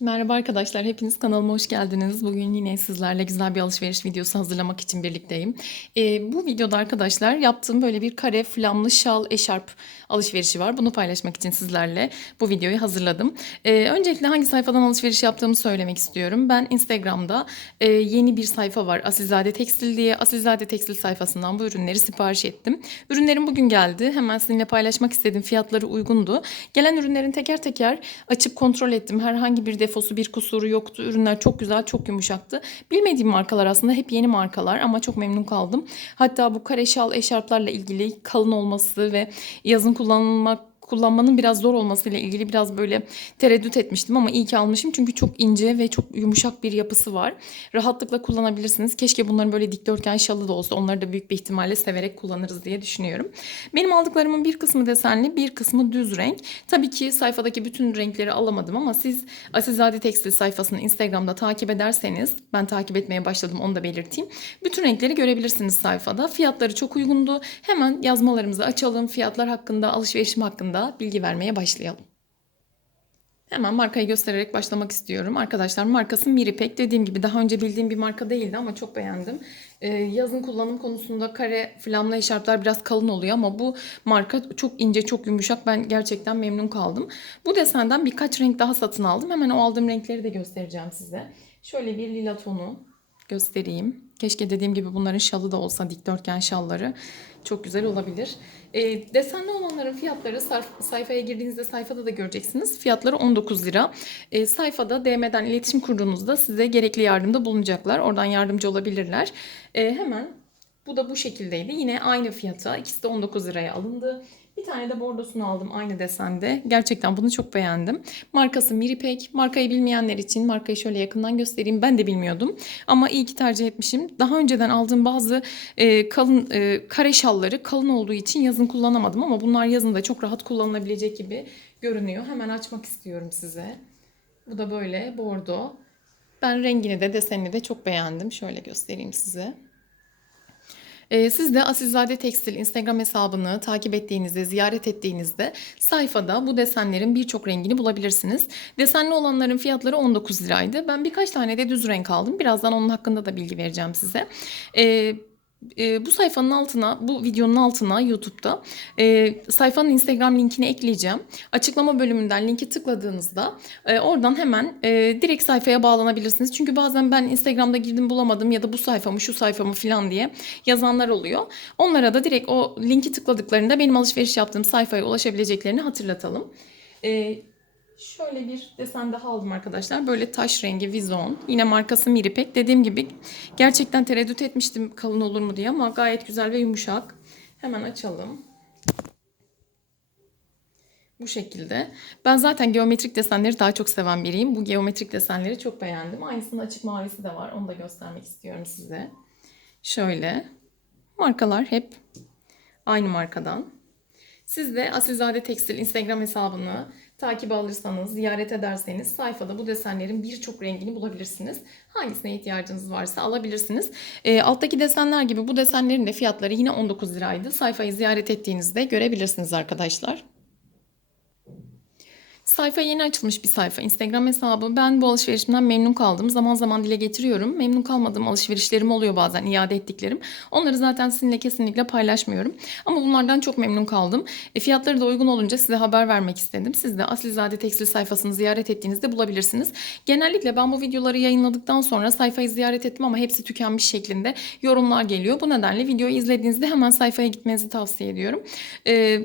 Merhaba arkadaşlar, hepiniz kanalıma hoş geldiniz. Bugün yine sizlerle güzel bir alışveriş videosu hazırlamak için birlikteyim. Ee, bu videoda arkadaşlar yaptığım böyle bir kare flamlı şal eşarp alışverişi var. Bunu paylaşmak için sizlerle bu videoyu hazırladım. Ee, öncelikle hangi sayfadan alışveriş yaptığımı söylemek istiyorum. Ben Instagram'da e, yeni bir sayfa var Asilzade Tekstil diye. Asilzade Tekstil sayfasından bu ürünleri sipariş ettim. Ürünlerim bugün geldi. Hemen sizinle paylaşmak istedim. Fiyatları uygundu. Gelen ürünlerin teker teker açıp kontrol ettim. Herhangi bir defosu, bir kusuru yoktu. Ürünler çok güzel, çok yumuşaktı. Bilmediğim markalar aslında hep yeni markalar ama çok memnun kaldım. Hatta bu kare şal eşarplarla ilgili kalın olması ve yazın kullanılmak kullanmanın biraz zor olmasıyla ilgili biraz böyle tereddüt etmiştim ama iyi ki almışım çünkü çok ince ve çok yumuşak bir yapısı var. Rahatlıkla kullanabilirsiniz. Keşke bunların böyle dikdörtgen şalı da olsa onları da büyük bir ihtimalle severek kullanırız diye düşünüyorum. Benim aldıklarımın bir kısmı desenli, bir kısmı düz renk. Tabii ki sayfadaki bütün renkleri alamadım ama siz Asilzade Tekstil sayfasını Instagram'da takip ederseniz, ben takip etmeye başladım onu da belirteyim. Bütün renkleri görebilirsiniz sayfada. Fiyatları çok uygundu. Hemen yazmalarımızı açalım. Fiyatlar hakkında, alışverişim hakkında bilgi vermeye başlayalım. Hemen markayı göstererek başlamak istiyorum. Arkadaşlar markası Miripek. Dediğim gibi daha önce bildiğim bir marka değildi ama çok beğendim. Ee, yazın kullanım konusunda kare flamlı eşarplar biraz kalın oluyor ama bu marka çok ince, çok yumuşak. Ben gerçekten memnun kaldım. Bu desenden birkaç renk daha satın aldım. Hemen o aldığım renkleri de göstereceğim size. Şöyle bir lila tonu göstereyim. Keşke dediğim gibi bunların şalı da olsa dikdörtgen şalları çok güzel olabilir. E, desenli olanların fiyatları sarf- sayfaya girdiğinizde sayfada da göreceksiniz. Fiyatları 19 lira. E, sayfada DM'den iletişim kurduğunuzda size gerekli yardımda bulunacaklar. Oradan yardımcı olabilirler. E, hemen bu da bu şekildeydi. Yine aynı fiyata. İkisi de 19 liraya alındı. Bir tane de bordosunu aldım aynı desende. Gerçekten bunu çok beğendim. Markası Miripek. Markayı bilmeyenler için markayı şöyle yakından göstereyim. Ben de bilmiyordum. Ama iyi ki tercih etmişim. Daha önceden aldığım bazı e, kalın e, kare şalları kalın olduğu için yazın kullanamadım. Ama bunlar yazın da çok rahat kullanılabilecek gibi görünüyor. Hemen açmak istiyorum size. Bu da böyle bordo. Ben rengini de desenini de çok beğendim. Şöyle göstereyim size. Ee, siz de Asilzade Tekstil Instagram hesabını takip ettiğinizde, ziyaret ettiğinizde sayfada bu desenlerin birçok rengini bulabilirsiniz. Desenli olanların fiyatları 19 liraydı. Ben birkaç tane de düz renk aldım. Birazdan onun hakkında da bilgi vereceğim size. Ee, e, bu sayfanın altına, bu videonun altına YouTube'da e, sayfanın Instagram linkini ekleyeceğim. Açıklama bölümünden linki tıkladığınızda e, oradan hemen e, direkt sayfaya bağlanabilirsiniz. Çünkü bazen ben Instagram'da girdim bulamadım ya da bu sayfamı şu sayfamı falan diye yazanlar oluyor. Onlara da direkt o linki tıkladıklarında benim alışveriş yaptığım sayfaya ulaşabileceklerini hatırlatalım. E, Şöyle bir desen daha aldım arkadaşlar. Böyle taş rengi vizon. Yine markası Miripek. Dediğim gibi gerçekten tereddüt etmiştim kalın olur mu diye ama gayet güzel ve yumuşak. Hemen açalım. Bu şekilde. Ben zaten geometrik desenleri daha çok seven biriyim. Bu geometrik desenleri çok beğendim. Aynısının açık mavisi de var. Onu da göstermek istiyorum size. Şöyle. Markalar hep aynı markadan. Siz de Asilzade Tekstil Instagram hesabını takip alırsanız, ziyaret ederseniz sayfada bu desenlerin birçok rengini bulabilirsiniz. Hangisine ihtiyacınız varsa alabilirsiniz. E, alttaki desenler gibi bu desenlerin de fiyatları yine 19 liraydı. Sayfayı ziyaret ettiğinizde görebilirsiniz arkadaşlar. Sayfa yeni açılmış bir sayfa. Instagram hesabı. Ben bu alışverişimden memnun kaldım. Zaman zaman dile getiriyorum. Memnun kalmadığım alışverişlerim oluyor bazen iade ettiklerim. Onları zaten sizinle kesinlikle paylaşmıyorum. Ama bunlardan çok memnun kaldım. E, fiyatları da uygun olunca size haber vermek istedim. Siz de Asilzade Tekstil sayfasını ziyaret ettiğinizde bulabilirsiniz. Genellikle ben bu videoları yayınladıktan sonra sayfayı ziyaret ettim ama hepsi tükenmiş şeklinde yorumlar geliyor. Bu nedenle videoyu izlediğinizde hemen sayfaya gitmenizi tavsiye ediyorum. E,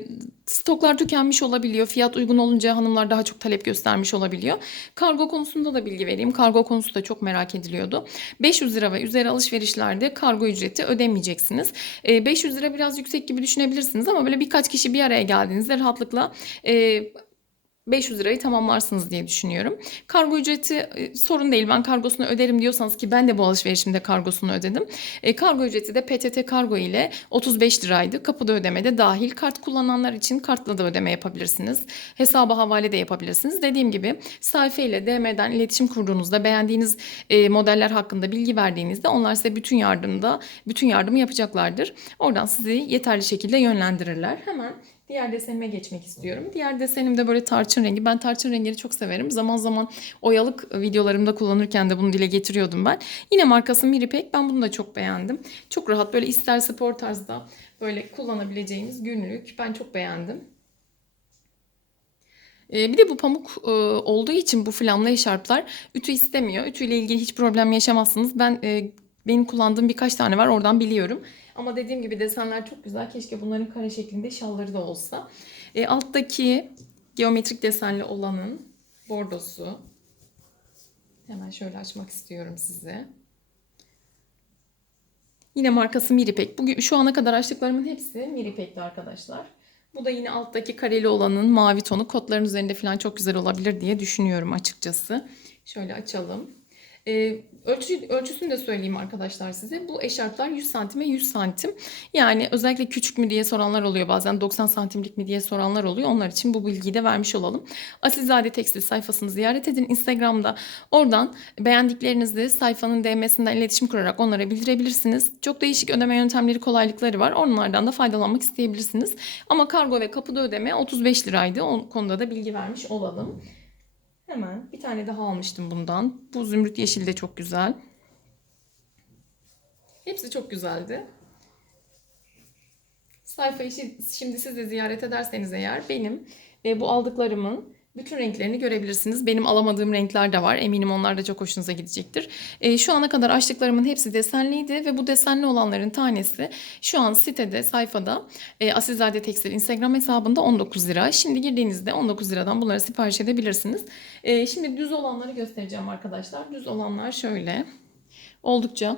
stoklar tükenmiş olabiliyor. Fiyat uygun olunca hanımlar daha çok talep göstermiş olabiliyor. Kargo konusunda da bilgi vereyim. Kargo konusu da çok merak ediliyordu. 500 lira ve üzeri alışverişlerde kargo ücreti ödemeyeceksiniz. E, 500 lira biraz yüksek gibi düşünebilirsiniz ama böyle birkaç kişi bir araya geldiğinizde rahatlıkla e, 500 lirayı tamamlarsınız diye düşünüyorum. Kargo ücreti e, sorun değil. Ben kargosunu öderim diyorsanız ki ben de bu alışverişimde kargosunu ödedim. E, kargo ücreti de PTT kargo ile 35 liraydı. Kapıda ödeme de dahil. Kart kullananlar için kartla da ödeme yapabilirsiniz. Hesaba havale de yapabilirsiniz. Dediğim gibi sayfa ile DM'den iletişim kurduğunuzda beğendiğiniz e, modeller hakkında bilgi verdiğinizde onlar size bütün yardımda bütün yardımı yapacaklardır. Oradan sizi yeterli şekilde yönlendirirler. Hemen Diğer desenime geçmek istiyorum. Diğer desenim de böyle tarçın rengi. Ben tarçın rengini çok severim. Zaman zaman oyalık videolarımda kullanırken de bunu dile getiriyordum ben. Yine markası Miripek. Ben bunu da çok beğendim. Çok rahat böyle ister spor tarzda böyle kullanabileceğimiz günlük. Ben çok beğendim. Ee, bir de bu pamuk e, olduğu için bu flanlı eşarplar ütü istemiyor. Ütüyle ilgili hiç problem yaşamazsınız. Ben e, benim kullandığım birkaç tane var oradan biliyorum. Ama dediğim gibi desenler çok güzel. Keşke bunların kare şeklinde şalları da olsa. E, alttaki geometrik desenli olanın bordosu. Hemen şöyle açmak istiyorum size. Yine markası Miripek. Bugün şu ana kadar açtıklarımın hepsi Miripek'ti arkadaşlar. Bu da yine alttaki kareli olanın mavi tonu. Kotların üzerinde falan çok güzel olabilir diye düşünüyorum açıkçası. Şöyle açalım. Ee, ölçü, ölçüsünü de söyleyeyim arkadaşlar size. Bu eşarplar 100 santime 100 santim. Yani özellikle küçük mü diye soranlar oluyor bazen 90 santimlik mi diye soranlar oluyor. Onlar için bu bilgiyi de vermiş olalım. Asilzade Tekstil sayfasını ziyaret edin. Instagram'da oradan beğendiklerinizi sayfanın DM'sinden iletişim kurarak onlara bildirebilirsiniz. Çok değişik ödeme yöntemleri kolaylıkları var. Onlardan da faydalanmak isteyebilirsiniz. Ama kargo ve kapıda ödeme 35 liraydı. O konuda da bilgi vermiş olalım. Hemen bir tane daha almıştım bundan. Bu zümrüt yeşil de çok güzel. Hepsi çok güzeldi. Sayfayı şi- şimdi siz de ziyaret ederseniz eğer benim e, bu aldıklarımın bütün renklerini görebilirsiniz. Benim alamadığım renkler de var. Eminim onlar da çok hoşunuza gidecektir. E, şu ana kadar açtıklarımın hepsi desenliydi ve bu desenli olanların tanesi şu an sitede, sayfada e, Asilzade Tekstil Instagram hesabında 19 lira. Şimdi girdiğinizde 19 liradan bunları sipariş edebilirsiniz. E, şimdi düz olanları göstereceğim arkadaşlar. Düz olanlar şöyle. Oldukça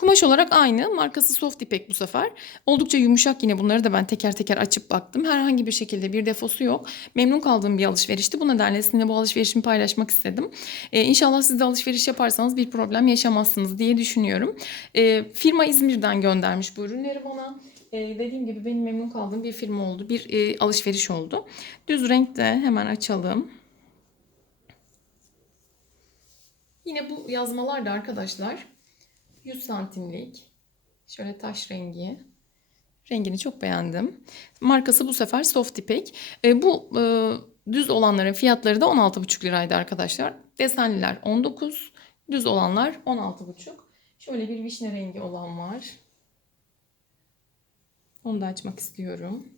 Kumaş olarak aynı. Markası Soft İpek bu sefer. Oldukça yumuşak yine bunları da ben teker teker açıp baktım. Herhangi bir şekilde bir defosu yok. Memnun kaldığım bir alışverişti. Bu nedenle sizinle bu alışverişimi paylaşmak istedim. Ee, inşallah siz de alışveriş yaparsanız bir problem yaşamazsınız diye düşünüyorum. Ee, firma İzmir'den göndermiş bu ürünleri bana. Ee, dediğim gibi benim memnun kaldığım bir firma oldu. Bir e, alışveriş oldu. Düz renk de hemen açalım. Yine bu yazmalar da arkadaşlar 100 santimlik. Şöyle taş rengi. Rengini çok beğendim. Markası bu sefer Soft İpek. E, bu e, düz olanların fiyatları da 16,5 liraydı arkadaşlar. Desenliler 19, düz olanlar 16,5. Şöyle bir vişne rengi olan var. Onu da açmak istiyorum.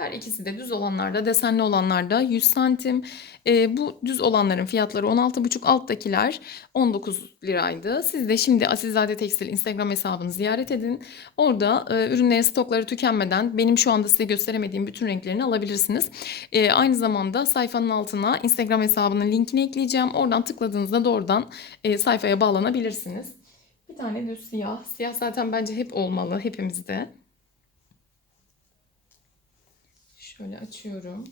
Her ikisi de düz olanlarda, desenli olanlarda 100 santim. E, bu düz olanların fiyatları 16,5, alttakiler 19 liraydı. Siz de şimdi Asilzade Tekstil Instagram hesabını ziyaret edin. Orada e, ürünlerin stokları tükenmeden benim şu anda size gösteremediğim bütün renklerini alabilirsiniz. E, aynı zamanda sayfanın altına Instagram hesabının linkini ekleyeceğim. Oradan tıkladığınızda doğrudan e, sayfaya bağlanabilirsiniz. Bir tane düz siyah. Siyah zaten bence hep olmalı hepimizde. Şöyle açıyorum.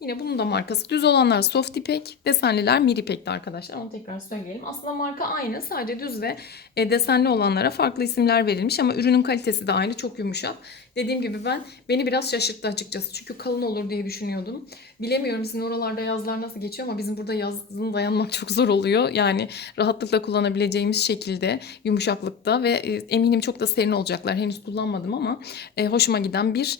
Yine bunun da markası düz olanlar soft ipek, desenliler mir ipekti arkadaşlar. Onu tekrar söyleyelim. Aslında marka aynı. Sadece düz ve e, desenli olanlara farklı isimler verilmiş ama ürünün kalitesi de aynı. Çok yumuşak. Dediğim gibi ben beni biraz şaşırttı açıkçası. Çünkü kalın olur diye düşünüyordum. Bilemiyorum sizin oralarda yazlar nasıl geçiyor ama bizim burada yazın dayanmak çok zor oluyor. Yani rahatlıkla kullanabileceğimiz şekilde yumuşaklıkta ve e, eminim çok da serin olacaklar. Henüz kullanmadım ama e, hoşuma giden bir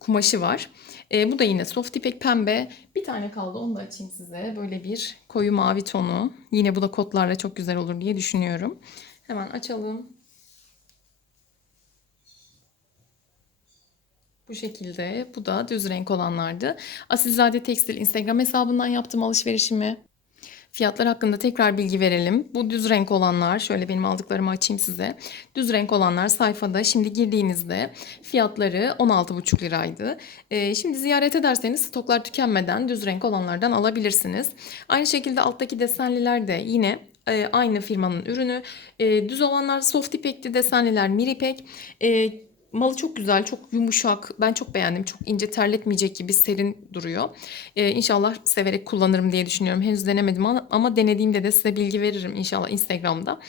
kumaşı var. E, bu da yine soft ipek pembe. Bir tane kaldı onu da açayım size. Böyle bir koyu mavi tonu. Yine bu da kotlarla çok güzel olur diye düşünüyorum. Hemen açalım. Bu şekilde. Bu da düz renk olanlardı. Asilzade Tekstil Instagram hesabından yaptığım alışverişimi. Fiyatlar hakkında tekrar bilgi verelim. Bu düz renk olanlar, şöyle benim aldıklarımı açayım size. Düz renk olanlar sayfada şimdi girdiğinizde fiyatları 16,5 liraydı. Ee, şimdi ziyaret ederseniz stoklar tükenmeden düz renk olanlardan alabilirsiniz. Aynı şekilde alttaki desenliler de yine e, aynı firmanın ürünü. E, düz olanlar soft ipekti, desenliler mir ipek. Malı çok güzel, çok yumuşak. Ben çok beğendim. Çok ince terletmeyecek gibi serin duruyor. Ee, inşallah severek kullanırım diye düşünüyorum. Henüz denemedim ama denediğimde de size bilgi veririm inşallah Instagram'da.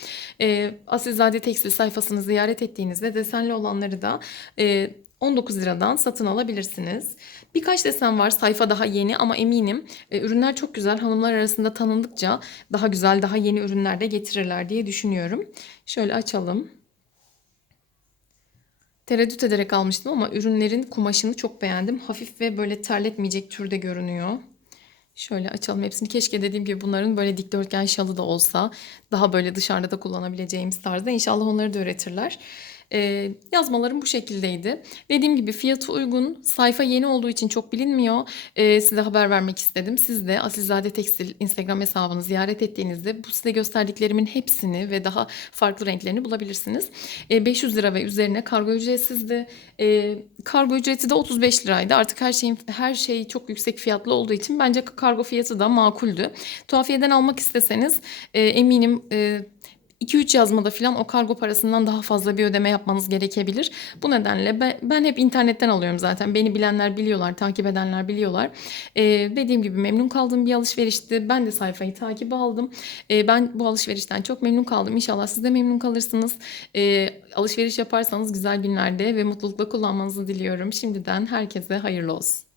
Ee, Asilzade Tekstil sayfasını ziyaret ettiğinizde desenli olanları da e, 19 liradan satın alabilirsiniz. Birkaç desen var. Sayfa daha yeni ama eminim e, ürünler çok güzel. Hanımlar arasında tanındıkça daha güzel, daha yeni ürünler de getirirler diye düşünüyorum. Şöyle açalım. Tereddüt ederek almıştım ama ürünlerin kumaşını çok beğendim. Hafif ve böyle terletmeyecek türde görünüyor. Şöyle açalım hepsini. Keşke dediğim gibi bunların böyle dikdörtgen şalı da olsa daha böyle dışarıda da kullanabileceğimiz tarzda. İnşallah onları da öğretirler. Ee, yazmalarım bu şekildeydi. Dediğim gibi fiyatı uygun. Sayfa yeni olduğu için çok bilinmiyor. Ee, size haber vermek istedim. Siz de Asilzade Tekstil Instagram hesabını ziyaret ettiğinizde bu size gösterdiklerimin hepsini ve daha farklı renklerini bulabilirsiniz. Ee, 500 lira ve üzerine kargo ücretsizdi. Ee, kargo ücreti de 35 liraydı. Artık her şeyin her şey çok yüksek fiyatlı olduğu için bence kargo fiyatı da makuldü. Tuhafiyeden almak isteseniz e, eminim e, 2-3 yazmada falan o kargo parasından daha fazla bir ödeme yapmanız gerekebilir. Bu nedenle ben, hep internetten alıyorum zaten. Beni bilenler biliyorlar, takip edenler biliyorlar. Ee, dediğim gibi memnun kaldığım bir alışverişti. Ben de sayfayı takip aldım. Ee, ben bu alışverişten çok memnun kaldım. İnşallah siz de memnun kalırsınız. Ee, alışveriş yaparsanız güzel günlerde ve mutlulukla kullanmanızı diliyorum. Şimdiden herkese hayırlı olsun.